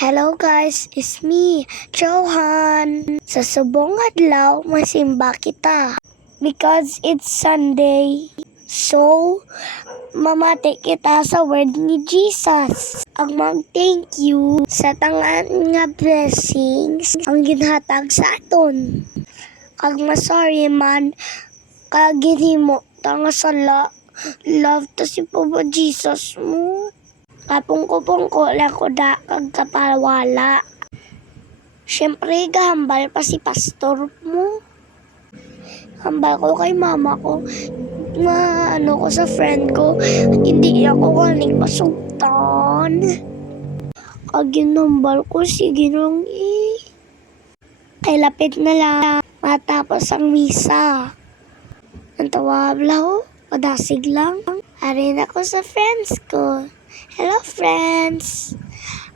Hello guys, it's me, Johan. Sa subong adlaw, masimba kita. Because it's Sunday. So, mamati kita sa word ni Jesus. Ang mag-thank you sa tangan nga blessings ang ginhatag sa aton. Kag masori man, kag ginhimo tanga sala. Love to si Papa Jesus mo. Kapungko-pungko lang ko da kag kapalwala. Siyempre, gahambal pa si pastor mo. Hambal ko kay mama ko na ko sa friend ko. Hindi ako kaning masugtan. Kag ginambal ko, sige nang Kay lapit na lang matapos ang misa. Ang tawabla ko, padasig lang. Arin ako sa friends ko. Hello friends!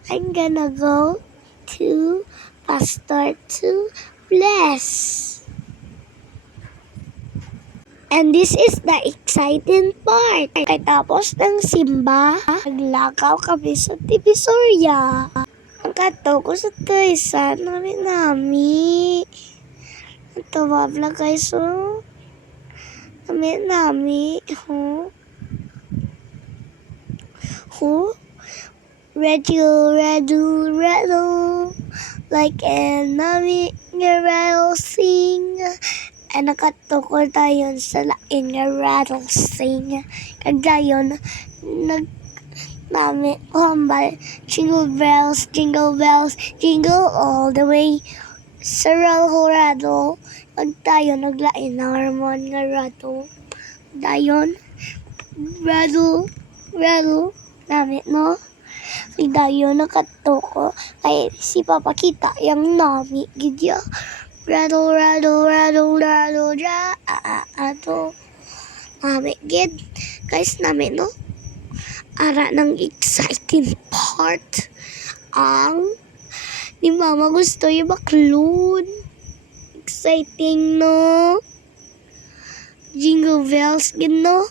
I'm gonna go to Pastor to bless. And this is the exciting part. Kaya tapos ng simba, naglakaw kami sa Divisoria. Ang kato ko sa Toysa, nami. Ang tawabla guys, oh. Nami, Rattle, like an rattle sing. And nakatukol tayo sa lain nga rattle sing. Kag dayon, namin humble, jingle bells, jingle all the way. Sa rattle, kag tayo naglain na harmon nga rattle. Dayon, rattle, namin, no? Kaya dayon nakatoko kay si Papa kita yung nami gidya. Rattle, ato. Nami gid. Guys, nami, no? Ara ng exciting part. Ang ni Mama gusto yung baklun. Exciting, no? Jingle bells, gid, no?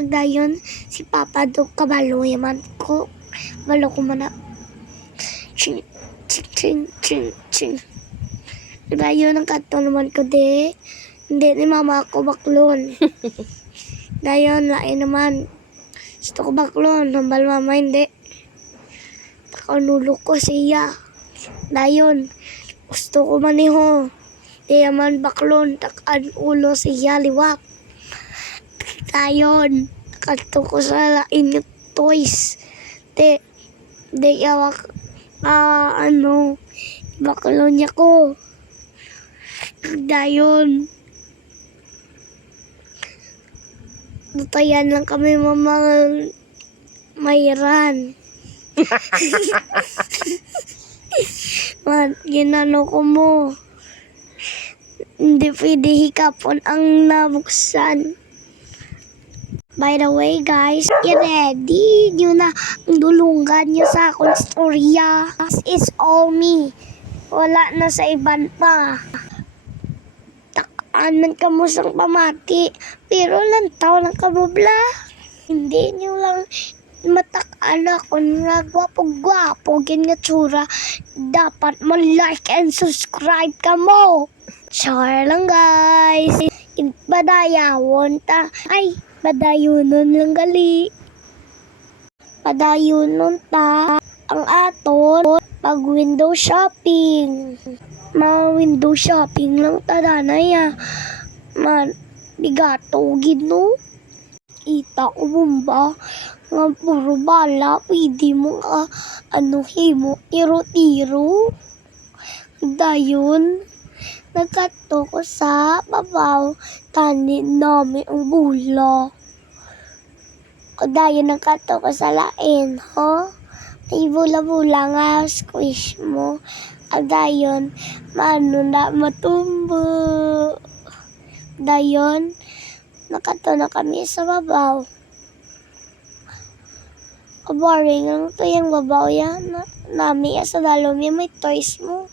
Dayon, si Papa do kabalo yaman ko. Balo ko man na. Ching. Dayon, ang kato naman ko de. Hindi ni Mama ako baklon. Dayon, lain naman. Gusto ko baklon. Hambal Mama, hindi. Nakanulo ko siya. Dayon, gusto ko maniho. Di yaman baklon. Takaan ulo siya liwak. Dayon, nakato ko sa lain yung toys. Di yawak, baklon niya ko. Dayon, natayan lang kami Mama Mayran. Man, ginano ko mo. Hindi pwede hikapon ang nabuksan. By the way guys, i-ready nyo na ang dulungan nyo sa akong storya. This is all me. Wala na sa iban pa. Takaan man kamo sang pamati. Pero lantaw lang kabubla. Hindi nyo lang matakaan ako nga gwapo-gwapo. Ganyan tsura. Dapat ma-like and subscribe ka mo. Char lang guys. Badayawon ta. Padayunon lang gali. Padayunon ta ang aton pag window shopping. Window shopping lang ta danay bigato gid no. Ita ko bomba nga puro bala pwede mo himo tiro-tiro. Dayon nagkato ko sa babaw, tanin namin ang bula. Dayon nagkato ko sa lain, ho? May bula-bula nga squish mo. Dayon, mano na matumbo. Dayon, nakato na kami sa babaw. Boring lang to yung babaw yan. Nami sa dalom yan, may toys mo.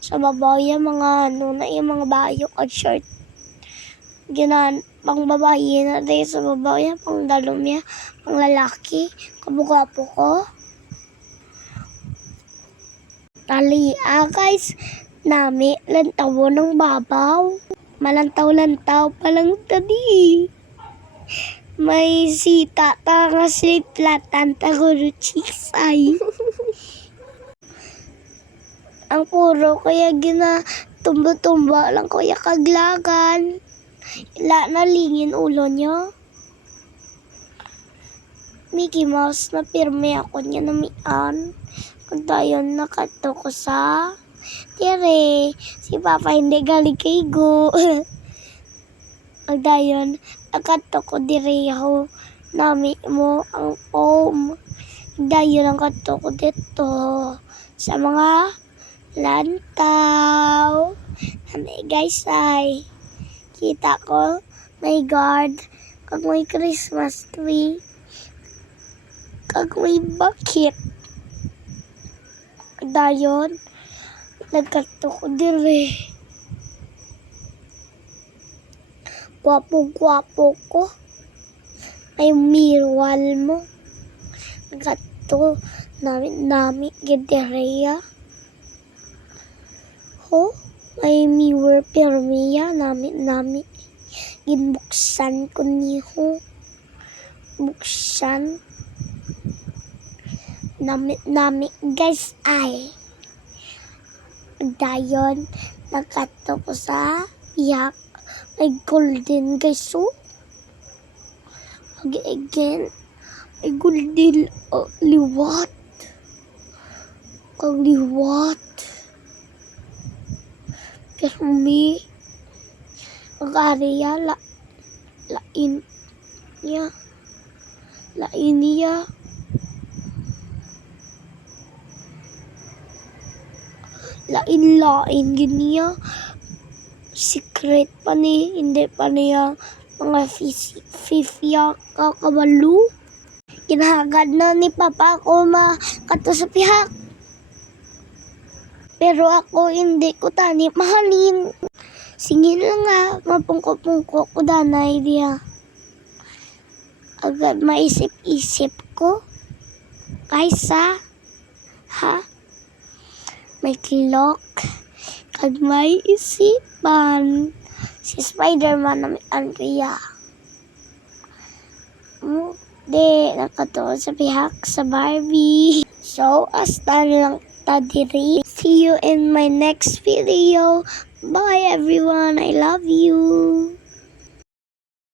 Sa babaw yan, mga yung mga bayo at short. Pang babae na tayo sa babaw yan, pang dalom yan, pang lalaki. Kabugwapo ko. Guys, nami lantaw ng babaw. Malantaw-lantaw pa lang tadi. May sita ta nga sliplatan ta guru chisay. Ang puro kaya gina tumba-tumba lang kaya kaglagan. Ila na lingin ulo niya. Mickey Mouse na pirme ako niya na mian. Kung tayo nakato ko sa tire. Si Papa hindi galing kay Go. Ang dayon, nakato ko dire ako. Nami mo ang foam. Dayon ang kato ko dito. Sa mga lantaw. Nami guys ay. Kita ko. My God. Kag may Christmas tree. Kag may bucket. Dayon, nagkato ko dire. Gwapo-gwapo ko. Ay mirwal mo. Nagkato nami gidereya. Ho, ay mirror pirmiya nami. Ginbuksan ko niyo. Buksan. Nami guys ay dayon nakato ko sa yak ay golden guys so again ay golden liwat kang liwat pirmi ang area lain niya lain ganiya secret pa ni hindi pa niya mga fifya kakabalo kinahagad na ni Papa ako makato sa pihak pero ako hindi ko tani mahalin singin lang nga mapungko-pungko ko danay diya agad maisip-isip ko kaysa ha may clock kag may isipan si Spider-Man na may Andrea di nakatuon sa pihak sa Barbie so hasta lang tadiri see you in my next video bye everyone I love you